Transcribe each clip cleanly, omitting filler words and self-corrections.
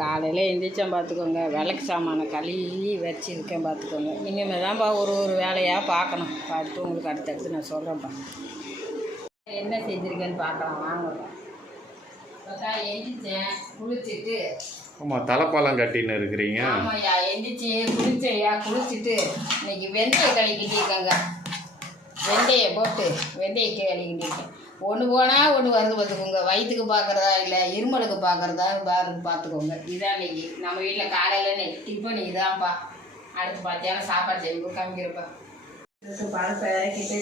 காலையில் எழுந்திரிச்சேன் பார்த்துக்கோங்க. விளக்கு சாமானை கழுவி வச்சுருக்கேன் பார்த்துக்கோங்க. இனிமேல் தான்ப்பா ஒரு வேலையாக பார்க்கணும். பார்த்து உங்களுக்கு அடுத்தடுத்து நான் சொல்கிறேன்ப்பா. என்ன செஞ்சுருக்கேன்னு பார்க்கலாம் வாங்க. பார்த்தா எழுந்திரிச்சேன், குளிச்சுட்டு. ஆமாம், தலைப்பாலம் கட்டின்னு இருக்கிறீங்க. ஆமாய்யா, எழுந்திரிச்சி குளிச்சையா, குளிச்சுட்டு இன்னைக்கு வெந்தய களி கிட்டியிருக்கேங்க. வெந்தயம் போட்டு வெந்தய களி கிட்டியிருக்கேன். ஒன்று போனால் ஒன்று வருது பார்த்துக்கோங்க. வயிற்றுக்கு பார்க்குறதா இல்லை இருமலுக்கு பார்க்குறதா பார்த்துக்கோங்க. இதான் இன்னைக்கு நம்ம வீட்டில் காலையில் டிஃபன் இதான்ப்பா. அடுத்து பார்த்தியாலும் சாப்பாடு செய்ய காமிக்கிறப்பா. பழத்தை இறக்கிட்டு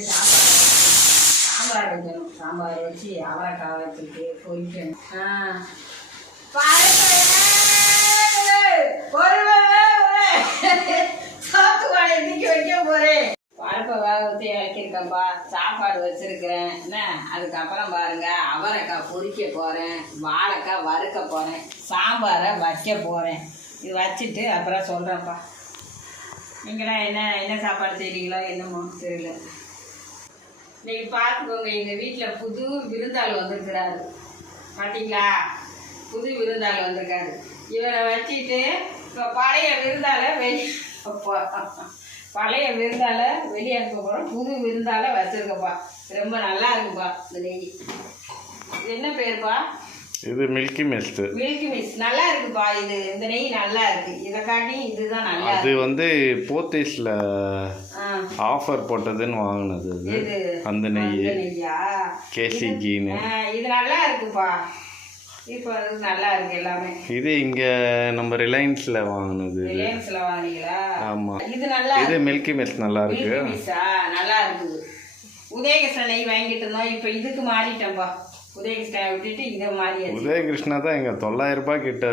சாம்பார் வைக்கணும். சாம்பார் வச்சு அவரைக்காய் வச்சுட்டு பொரிக்கணும். சாத்து வாழை இன்னைக்கு வைக்க போகிறேன். பருப்பை வேக ஊற்றி இறக்கிருக்கேன்ப்பா. சாப்பாடு வச்சுருக்கிறேன். என்ன அதுக்கப்புறம் பாருங்கள், அவரைக்காய் பொரிக்க போகிறேன், வாழைக்காய் வறுக்க போகிறேன், சாம்பாரை வைக்க போகிறேன். இது வச்சுட்டு அப்புறம் சொல்கிறேன்ப்பா. நீங்களாம் என்ன சாப்பாடு செய்கிறீங்களோ என்னமோ தெரியல. இன்றைக்கி பார்த்துக்கோங்க, எங்கள் வீட்டில் புது விருந்தாள் வந்திருக்கிறாரு. பார்த்தீங்களா, புது விருந்தாள் வந்திருக்காரு. இவரை வச்சுட்டு இப்போ பழைய விருந்தாளை பழைய விருந்தால வெளியே அனுப்ப போகிறோம். புது விருந்தால வச்சுருக்கப்பா. ரொம்ப நல்லா இருக்குப்பா இந்த நெய். இது என்ன பேருப்பா? இது மில்கி மிஸ்ட். மில்கி மிஸ்ட் நல்லா இருக்குப்பா. இது இந்த நெய் நல்லா இருக்கு. இதை காட்டி இதுதான் நல்லா. அது வந்து போத்தீஸில் ஆஃபர் போட்டதுன்னு வாங்கினது. இது அந்த நெய்யா கேசிஜின்னு. இது நல்லா இருக்குப்பா. இப்போ அது நல்லா இருக்கு எல்லாமே. இது இங்கே நம்ம ரிலையன்ஸில் வாங்கினது. ரிலையன்ஸில் வாங்கினீங்களா? ஆமாம். இது நல்லா, இது மில்கி மிஸ்ட் நல்லா இருக்கு. மில்கி மிஸ்டா நல்லா இருக்குது. உதயகிருஷ்ண நெய் வாங்கிட்டு இருந்தோம். இப்போ இதுக்கு மாறிட்டேன்ப்பா. உதயகிருஷ்ணா விட்டுட்டு இங்கே மாறியாச்சு. உதயகிருஷ்ணா தான் எங்கள் 900 ரூபாய் கிட்ட.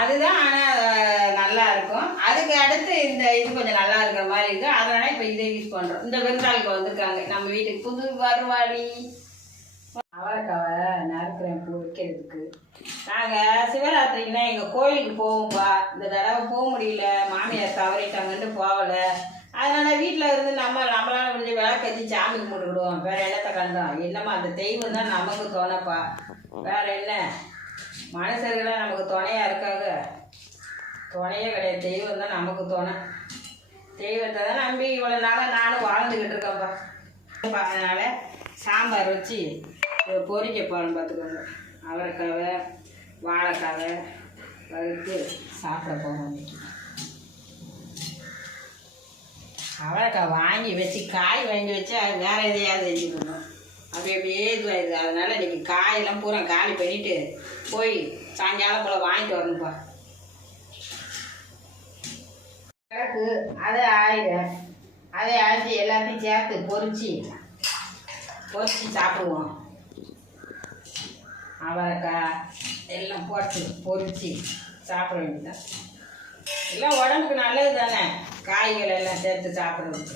அதுதான், ஆனால் நல்லா இருக்கும். அதுக்கு அடுத்து இந்த இது கொஞ்சம் நல்லா இருக்கிற மாதிரி இருக்கு. அதனால இப்போ இதை யூஸ் பண்ணுறோம். இந்த விருந்தாளுக்கு வந்திருக்காங்க நம்ம வீட்டுக்கு புது வருவாடி. அவரைக்காவை நறுக்கிறேன் பூ வைக்கிறதுக்கு. நாங்கள் சிவராத்திரின்னா எங்கள் கோயிலுக்கு போவோம்ப்பா. இந்த தடவை போக முடியல, மாமியார் தவறிட்டாங்கன்ட்டு போகலை. அதனால் வீட்டில் இருந்து நம்மளால முடிஞ்ச விளக்கேற்றி சாமி கும்பிட்டுக்கிடுவோம். வேறு இடத்த கண்டோம் என்னம்மா அந்த தெய்வம் தான் நமக்கு துணைப்பா. வேறு என்ன, மனுஷர்களாக நமக்கு துணையாக இருக்காங்க? துணையே கிடையாது, தெய்வம் தான் நமக்கு துணை. தெய்வத்தை தான் நம்பி இவ்வளோ நாளாக நானும் வாழ்ந்துக்கிட்டு இருக்கேன்ப்பா. அதனால் சாம்பார் வச்சு பொரிக்க போகிறோம் பார்த்துக்கோங்க. அவரைக்காவை வாழைக்காவை வறுத்து சாப்பிட போகிறோம். அவரைக்காய் வாங்கி வச்சு காய் வாங்கி வச்சு அது வேறு எதையாவது செஞ்சுக்கணும். அப்படியே இதுவாகிடுது. அதனால் இன்றைக்கி காயெல்லாம் பூரா காலி பண்ணிவிட்டு போய் சாயங்காலம் போல் வாங்கிட்டு வரணும்ப்பா. கிழக்கு அதை ஆயிடும். அதை ஆச்சு எல்லாத்தையும் சேர்த்து பொரிச்சு சாப்பிடுவோம். அவரைக்காய் எல்லாம் போட்டு பொரிச்சு சாப்பிட வேண்டியதான். எல்லாம் உடம்புக்கு நல்லது தானே, காய்கள் எல்லாம் சேர்த்து சாப்பிடுறது.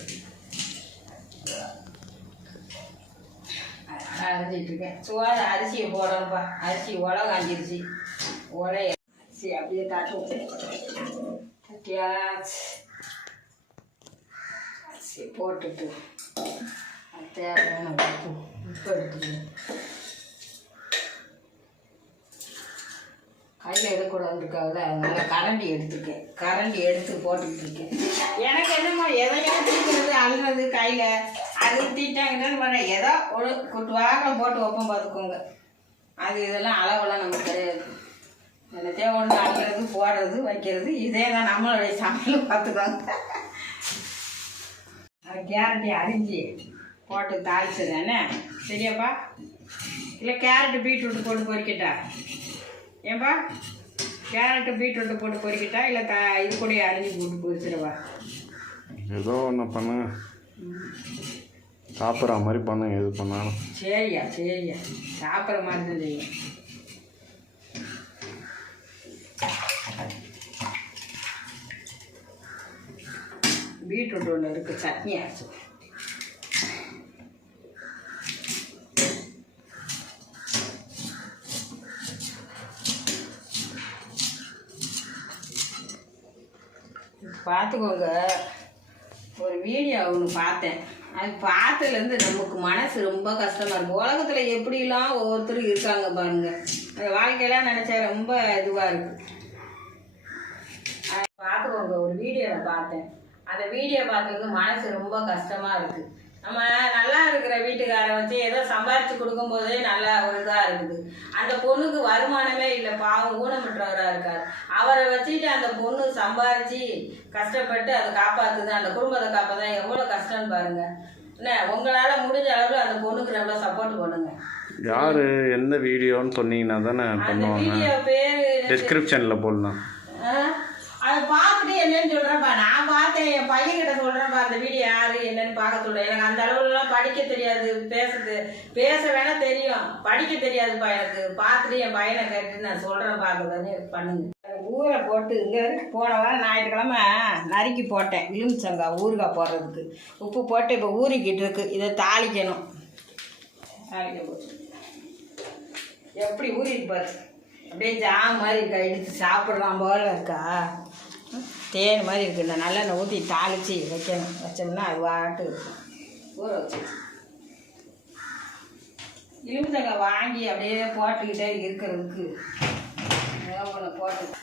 அரைச்சிட்டு இருக்கேன். சோறு அரிசியை போடணும்ப்பா. அரிசி உலை காஞ்சிருச்சு. உலைய அரிசி அப்படியே தட்டுவோம். அரிசி போட்டுட்டு தேவையான உப்பு எடுத்துக்கணும். கையில் எடுக்கூடாதுக்காக அதனால கரண்டி எடுத்துருக்கேன். கரண்டி எடுத்து போட்டுக்கிட்டு இருக்கேன். எனக்கு என்னமோ எதையா தீக்கிறது அழுறது கையில் அது தீட்டாங்கன்னு பண்ண ஏதோ ஒரு குட்டு வாரம் போட்டு வைப்போம் பார்த்துக்கோங்க. அது இதெல்லாம் அளவெல்லாம் நமக்கு கிடையாது. என்னத்தையோ ஒன்று அழுகிறது போடுறது வைக்கிறது இதே தான் நம்மளுடைய சமையல் பார்த்துக்கோங்க. அது கேரட்டை அரிஞ்சு போட்டு தாளிச்சதானே சரியாப்பா? இல்லை கேரட்டு பீட்ரூட்டு போட்டு பொரிக்கட்டா? ஏன்பா கேரட்டு பீட்ரூட்டு போட்டு பொரிக்கட்டா இல்லை இது கூட அரிஞ்சு போட்டு பொரிச்சிடவா? ஏதோ ஒன்று பண்ண சாப்பிட்ற மாதிரி பண்ண எது பண்ணாலும் சரியா சாப்பிட்ற மாதிரி தான் செய்யும். பீட்ரூட் ஒன்று இருக்குது, சட்னி ஆச்சு. பார்த்துக்கோங்க, ஒரு வீடியோ ஒன்று பார்த்தேன். அது பார்த்ததுலேருந்து நமக்கு மனசு ரொம்ப கஷ்டமாக இருக்குது. உலகத்தில் எப்படிலாம் ஒவ்வொருத்தரும் இருக்காங்க பாருங்கள். அந்த வாழ்க்கையெல்லாம் நினச்சா ரொம்ப இதுவாக இருக்குது. பார்த்துக்கோங்க. ஒரு வீடியோவை பார்த்தேன். அந்த வீடியோ பார்த்தது மனசு ரொம்ப கஷ்டமாக இருக்குது. நம்ம நல்லா இருக்கிற வீட்டுக்காரை வச்சு ஏதோ சம்பாரித்து கொடுக்கும்போதே நல்லா ஒரு இதாக இருக்குது. அந்த பொண்ணுக்கு வருமானமே இல்லை, பாவம் ஊனமுற்றவராக இருக்கார். அவரை வச்சுட்டு அந்த பொண்ணு சம்பாரித்து கஷ்டப்பட்டு அதை காப்பாற்றுது, அந்த குடும்பத்தை காப்பாற்ற எவ்வளோ கஷ்டம்னு பாருங்க. என்ன உங்களால் முடிஞ்ச அளவில் அந்த பொண்ணுக்கு நல்லா சப்போர்ட் பண்ணுங்க. யாரு எந்த வீடியோன்னு சொன்னீங்கன்னா தானே பண்ணுவாங்க. வீடியோ பேர் டிஸ்கிரிப்ஷனில் போடலாம். அதை பார்த்துட்டு என்னன்னு சொல்கிறேன்ப்பா. நான் பார்த்தேன், என் பையன்கிட்ட சொல்கிறேன்ப்பா அந்த வீடியோ யார் என்னன்னு பார்க்க சொல்கிறேன். எனக்கு அந்த அளவுலாம் படிக்க தெரியாது, பேச வேணா தெரியும், படிக்க தெரியாதுப்பா எனக்கு. பார்த்துட்டு என் பையனை கேட்டு நான் சொல்கிறேன் பார்க்குறேன்னு பண்ணுங்க. ஊரை போட்டு இங்கே போன வாரம் ஞாயிற்றுக்கிழமை நறுக்கி போட்டேன் எலுமிச்சங்காய் ஊறுகாய் போடுறதுக்கு. உப்பு போட்டு இப்போ ஊறிக்கிட்டு இருக்கு. இதை தாளிக்கணும். தாளிக்க போட்டு எப்படி ஊறிட்டு பாரு, அப்படியே ஜாம் மாதிரி இருக்கா, எடுத்து சாப்பிட்லாம் போல இருக்கா, தேன் மாதிரி இருக்குது. இந்த நல்லெண்ணெய் ஊற்றி தாளித்து வைக்கணும். வச்சோம்னா அது வாட்டு இருக்கும். ஊற வச்சு எலுமிச்சங்காய் வாங்கி அப்படியே போட்டுக்கிட்டே இருக்கிறதுக்கு ஏதோ ஒன்று போட்டு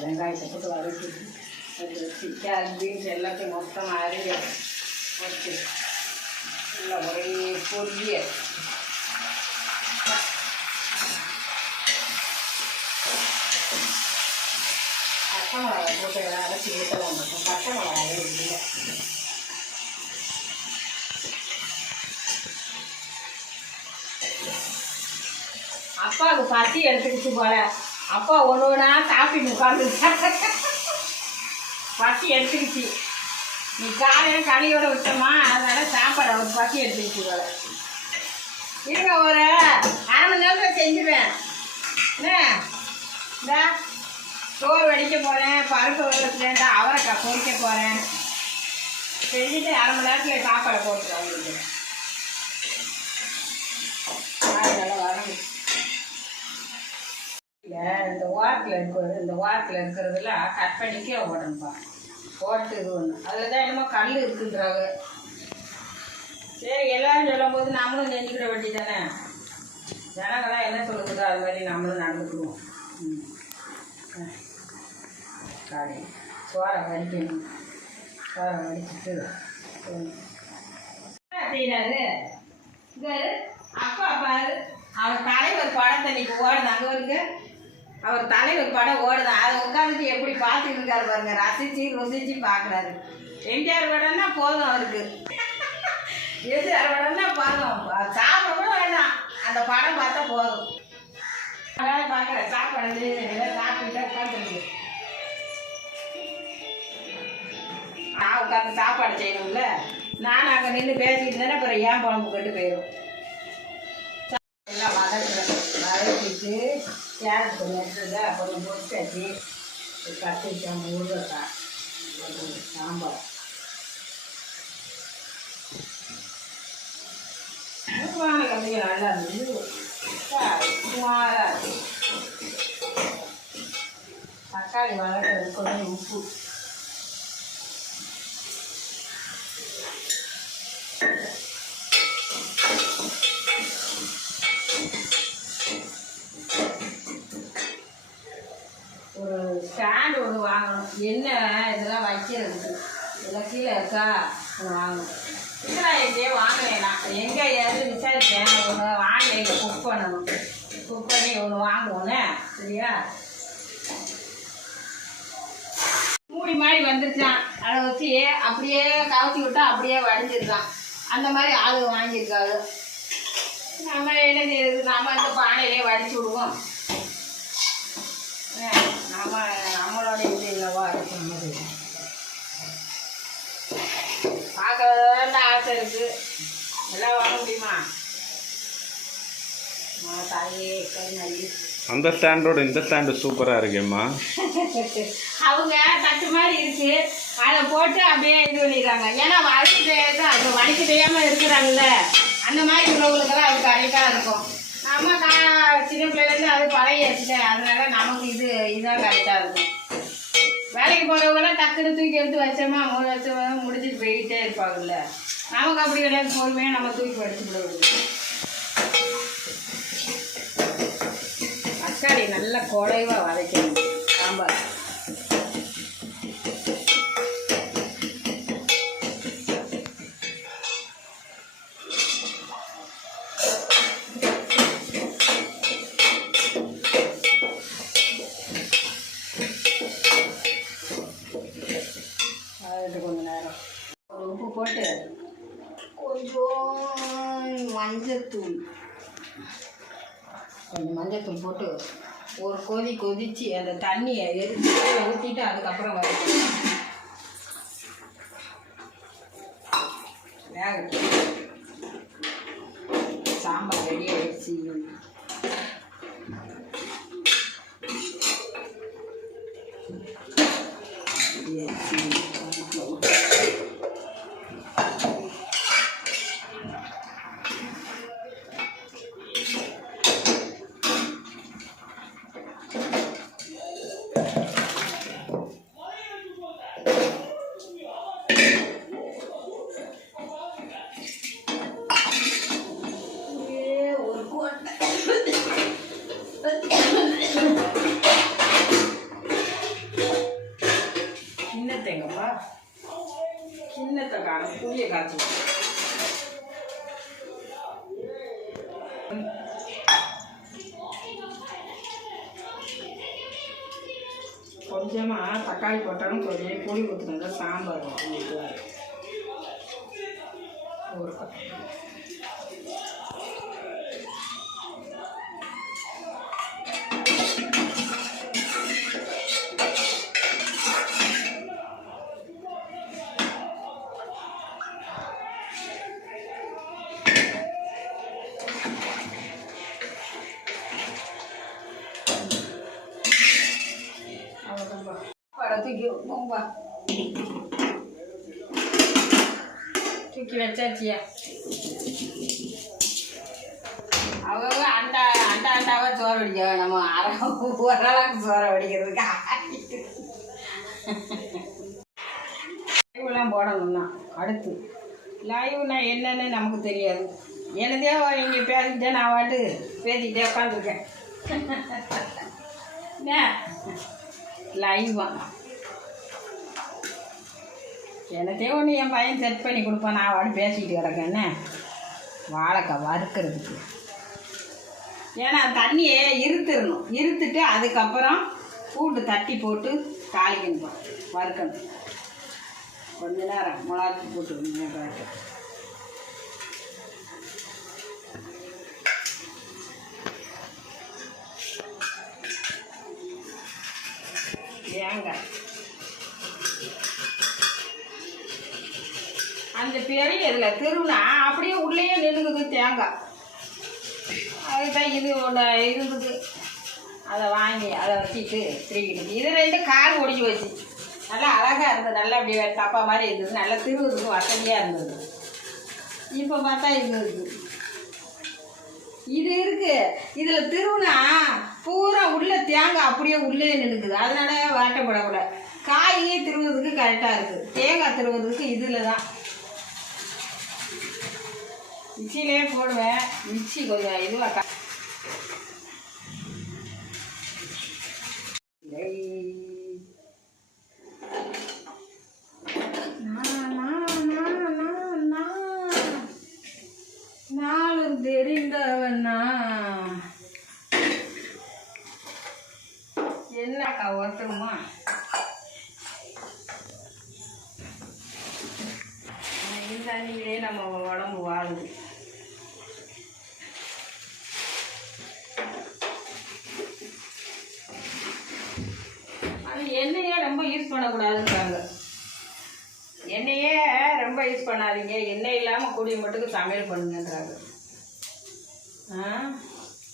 வெங்காயத்தை போட்டு வதக்கி கேரட் பீன்ஸ் எல்லாத்தையும் மொத்தமாக அரிஞ்சு வச்சு நல்லா ஒரே பொரிய பச்சை மிளகாய் போட்டு அரைச்சி ஊற்றலாம். மட்டும் பச்சை மிளகாய் இல்லை. அப்பாவுக்கு பசி எடுத்துக்கிச்சு போல. அப்பா ஒன்று ஒன்றா சாப்பிட்டு உட்காந்து பசி எடுத்துக்கிச்சு. நீ காலையில் களியோட விட்டோமா, அதனால் சாப்பாடு அவர் பசி எடுத்துக்கிச்சு போல. இருங்க ஒரு அரை மணி நேரத்தில் செஞ்சுருவேன். என்ன இந்த சோறு வடிக்க போகிறேன், பருப்பு வறுத்துட்டேன்டா, அவரைக்காய் பொரிக்க போகிறேன். செஞ்சுட்டு அரை மணி நேரத்தில் சாப்பாடை போட்டுருவேன் உங்களுக்கு. நல்லா வரணும். இந்த வாரத்தில் இருக்கிறதுல கட் பண்ணிக்கே ஓடணும்பா. போட்டு இது ஒன்று அதில் தான் என்னமோ கல் இருக்குன்றாங்க. சரி, எல்லோரும் சொல்லும் போது நம்மளும் செஞ்சுக்கிற வேண்டி தானே. ஜனங்களாம் என்ன சொல்லுதோ அது மாதிரி நம்மளும் நடந்துக்குவோம். காலை சோறை வடிக்கணும். சோறை வடிச்சுட்டு செய்கிறாரு. இங்கே அப்பா பாரு, அவர் தலைவர் படத்தை இன்னைக்கு ஓடுது. அங்கே வருங்க, அவர் தலைவர் படம் ஓடுது. அதை உட்காந்துட்டு எப்படி பார்த்துட்டு இருக்காரு பாருங்க. ருசிச்சு பார்க்குறாரு. எம்ஜிஆர் படம்னா போதும் அவருக்கு. எம்ஜிஆர் படம்னா போதும், சாப்பிடவும் வேண்டாம், அந்த படம் பார்த்தா போதும். அதான் பார்க்குறேன். சாப்பாடு சாப்பிட்டுட்டா உட்காந்துருக்கு. நான் உட்காந்து சாப்பாடு செய்யணும்ல. நான் அங்கே நின்று பேசிக்கிட்டு தானே அப்புறம் ஏன் குழம்பு கட்டு போயிடும். எல்லாம் வதக்கிட்டு கேரட் கொஞ்சம் எடுத்துங்க, கொஞ்சம் பொரிச்சாச்சு. கத்திரிக்காய் முருங்கைக்காய் சாம்பார் கத்திரிக்காய் நல்லா இருந்தது. சுமாராக இருக்கு. தக்காளி வளர்க்குறது கொஞ்சம் உப்பு. ஒரு ஸ்டாண்டு ஒன்று வாங்கணும். என்ன இதெல்லாம் வைக்கிறதுக்கு இதெல்லாம் கீழே இருக்கா ஒன்று வாங்கணும். இதெல்லாம் எங்கேயே வாங்கினேன். நான் எங்கே ஏதாவது விசாரித்தேன். ஒன்று வாங்கி இங்கே குக் பண்ணணும். குக் பண்ணி ஒன்று வாங்குவோன்னே. சரியா, மூடி மாதிரி வந்துருச்சான். அதை வச்சு அப்படியே கவுத்தி விட்டா அப்படியே வடிஞ்சிருக்கான். அந்த மாதிரி ஆளு வாங்கியிருக்காரு. நம்ம என்ன செய்யறது, நம்ம இந்த பானையிலே வடிச்சு விடுவோம். நம்மளோட இது இல்லவா இருக்கும். பார்க்கறதுல ஆசை இருக்குது. எல்லாம் வாங்க முடியுமா? தாயே கை நல்லி அந்த ஸ்டாண்டோட இந்த ஸ்டாண்டு சூப்பராக இருக்கேம்மா. அவங்க தட்டு மாதிரி இருக்கு, அதை போட்டு அப்படியே இது பண்ணிடுறாங்க. ஏன்னா அது வலிக்கு தெரியாமல் இருக்கிறாங்கல்ல, அந்த மாதிரி உள்ளவங்களுக்கெல்லாம் அது கரெக்டாக இருக்கும். நம்ம சின்ன பிள்ளைலேருந்து அது பழகிடுச்சுட்டேன், அதனால நமக்கு இதுதான் கரெக்டாக இருக்கும். வேலைக்கு போகிறவங்களாம் டக்குன்னு தூக்கி எடுத்து வச்சோமா 3 வருஷம் முடிச்சுட்டு போயிட்டே இருப்பாங்கல்ல. நமக்கு அப்படி கிடையாது, பொறுமையாக நம்ம தூக்கி படிச்சு விடுவோம். தக்காளி நல்லா குறைவாக வதக்கணும் சாம்பார். அதுக்கு கொஞ்சம் நேரம் ஒரு உப்பு போட்டு கொஞ்சம் மஞ்சத்தூள் போட்டு ஒரு கொதிச்சு அந்த தண்ணியை எடுத்து ஊற்றிட்டு அதுக்கப்புறம் வேகட்டும். சாம்பார் ரெடி ஆயிடுச்சு. கிண்ணத்தைங்கப்பா, கிண்ணத்தை புளியை காய்ச்சி கொஞ்சமாக தக்காளி போட்டாலும் கொஞ்சம் புளி ஊற்றுனதா சாம்பார் ஒரு தூக்கி வச்சாச்சியா. அவங்க அண்டாவா சோறு வடிக்க, நம்ம ஓரளவுக்கு சோறை வடிக்கிறதுக்கு லைவ்லாம் போடணும்னா அடுத்து லைவ்னா என்னன்னு நமக்கு தெரியாது. என்னதே இங்கே பேசிக்கிட்டே நான் வாட்டு பேசிக்கிட்டே உட்காந்துருக்கேன். என்ன லைவா என்னத்தையும் ஒன்று என் பையன் செட் பண்ணி கொடுப்பான், நான் வாட்டி பேசிக்கிட்டு கிடக்கேன்னு. வாழைக்காய் வறுக்கிறதுக்கு ஏன்னா தண்ணியை இருத்துட்டு அதுக்கப்புறம் பூண்டு தட்டி போட்டு தாளிக்கணும், வறுக்கணும். கொஞ்ச நேரம் மிளகாத்தூள் போட்டு தேங்காய் அந்த பெரிய இதில் திருவிழா அப்படியே உள்ளேயே நின்றுக்குது தேங்காய். அதுதான் இது ஒன்று இருந்தது, அதை வாங்கி அதை வச்சுட்டு திருவிட்டு இது 2 கால் ஒடிஞ்சு வச்சு நல்லா அழகாக இருந்தது. நல்லா அப்படி தப்பா மாதிரி இருந்தது, நல்லா திருவுறதுக்கு வசதியாக இருந்தது. இப்போ பார்த்தா இது இருக்குது. இதில் திருவுனா பூரா உள்ள தேங்காய் அப்படியே உள்ளே நின்றுக்குது, அதனால வாட்டப்படக்கூடாது. காயே திருவுறதுக்கு கரெக்டாக இருக்குது, தேங்காய் திருவுறதுக்கு இதில் தான். மிக்சியிலே போடுவேன், மிக்சி கொஞ்சம் இதுவாக நாளும் தெரிந்தவனா என்னக்கா ஒருத்தருமா இந்த அன்னிலே நம்ம உடம்பு வாழுது. எண்ணெயே ரொம்ப யூஸ் பண்ணக்கூடாதுன்றாங்க. எண்ணெயே ரொம்ப யூஸ் பண்ணாதீங்க, எண்ணெய் இல்லாமல் கூடிய மட்டுக்கு சமையல் பண்ணுங்கன்றாங்க.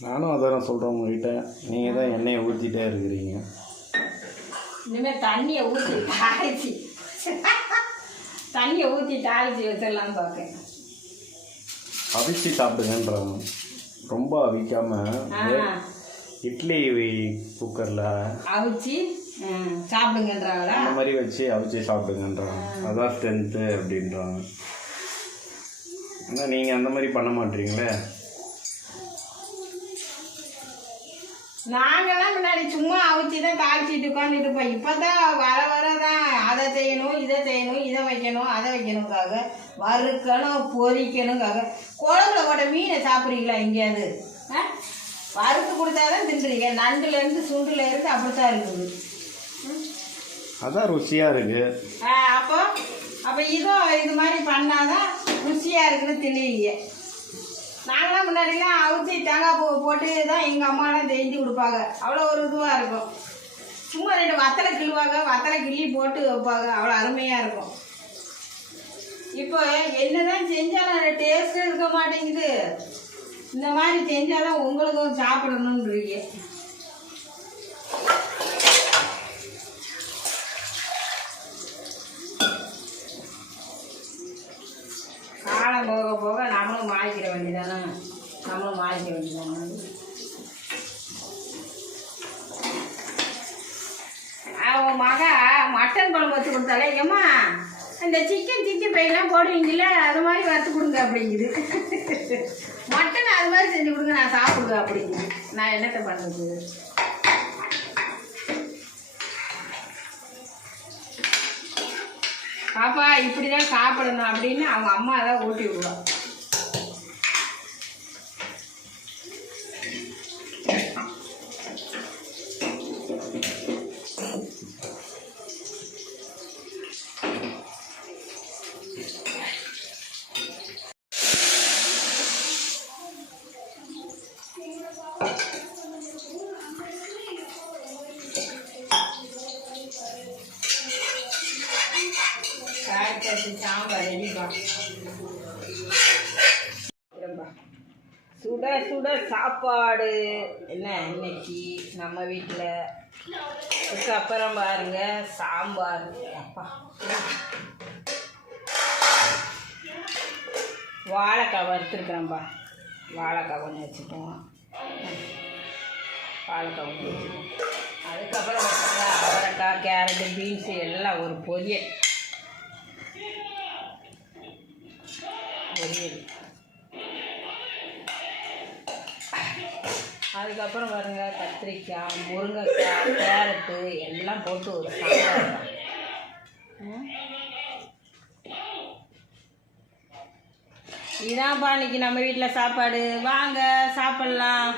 நானும் அதான் சொல்கிறேன் உங்ககிட்ட. நீங்கள் தான் எண்ணெயை ஊற்றிட்டே இருக்கிறீங்க. இனிமேல் தண்ணியை ஊற்றி தாளிச்சு வச்சிடலான்னு பார்க்கேன். அவிச்சு சாப்பிடுங்கன்றாங்க. ரொம்ப அவிக்காமல் இட்லி குக்கரில் அவிச்சு சாப்பிடுங்கன்றாங்களா? அந்த மாதிரி வச்சு அவிச்சு சாப்பிடுங்கன்றாங்க. அதான் ஸ்ட்ரென்த்து அப்படின்றாங்க. ஆனால் நீங்கள் அந்த மாதிரி பண்ண மாட்டீங்களே. நாங்கள்லாம் முன்னாடி சும்மா அவிச்சு தான் தாளிச்சிட்டு உட்காந்துட்டு இருப்போம். இப்போ தான் வர தான் அதை செய்யணும், இதை செய்யணும், இதை வைக்கணும், அதை வைக்கணுங்காக, வறுக்கணும், பொரிக்கணுங்காக. குழம்புல போட்ட மீனை சாப்பிட்றீங்களா எங்கேயாவது? வறுத்து கொடுத்தா தான் தின்றுறீங்க. நண்டுலேருந்து சுண்டுலேருந்து அப்படித்தான் இருக்குது. அதான் ருசியாக இருக்குது. அப்போ இதுவும் இது மாதிரி பண்ணாதான் ருசியாக இருக்குன்னு தின்னுவீங்க. நாங்களாம் முன்னாடிலாம் அவிச்சி தேங்காய் பூ போட்டு தான் எங்கள் அம்மாலாம் செஞ்சு கொடுப்பாங்க. அவ்வளோ ஒரு இதுவாக இருக்கும். சும்மா 2 வத்தலை கிள்ளுவாங்க, வத்தலை கிள்ளி போட்டு வைப்பாங்க. அவ்வளோ அருமையாக இருக்கும். இப்போ என்னதான் செஞ்சாலும் டேஸ்ட்டும் இருக்க மாட்டேங்குது. இந்த மாதிரி செஞ்சாலும் உங்களுக்கும் சாப்பிடணுன்றீங்க. காலம் போக போக நம்மளும் மாறிக்கிற வேண்டியதானே. அவன் மக மட்டன் குழம்பு வச்சு கொடுத்தாலே, ஏம்மா இந்த சிக்கன் பையெல்லாம் போடுவீங்கல்ல, அது மாதிரி வறுத்து கொடுங்க அப்படிங்குது. மட்டன் அது மாதிரி செஞ்சு கொடுங்க, நான் சாப்பிடுவேன் அப்படிங்குது. நான் என்னத்தை பண்ணுறது? பாப்பா இப்படிதான் சாப்பிடணும் அப்படின்னு அவங்க அம்மா தான் ஊட்டி விடுவா. சாம்பார் ரெடிப்பா. சுட சுட சாப்பாடு என்ன இன்னைக்கு நம்ம வீட்டில். அதுக்கப்புறம் பாருங்க சாம்பார். அப்பா வாழைக்காய் வறுத்துருக்குறேன்ப்பா. வாழைக்காய் கொஞ்சம் வச்சுப்போம். வாழைக்காய் கொஞ்சம் வச்சுப்போம். அதுக்கப்புறம் பார்த்தீங்கன்னா அவரைக்காய், கேரட்டு, பீன்ஸு எல்லாம் ஒரு பொரியல். அதுக்கப்புறம் பாருங்க கத்திரிக்காய், முருங்கைக்காய், கேரட்டு எல்லாம் போட்டு ஒரு சாம்பார். இதான்ப்பா இன்னைக்கு நம்ம வீட்டில் சாப்பாடு. வாங்க சாப்பிட்லாம்.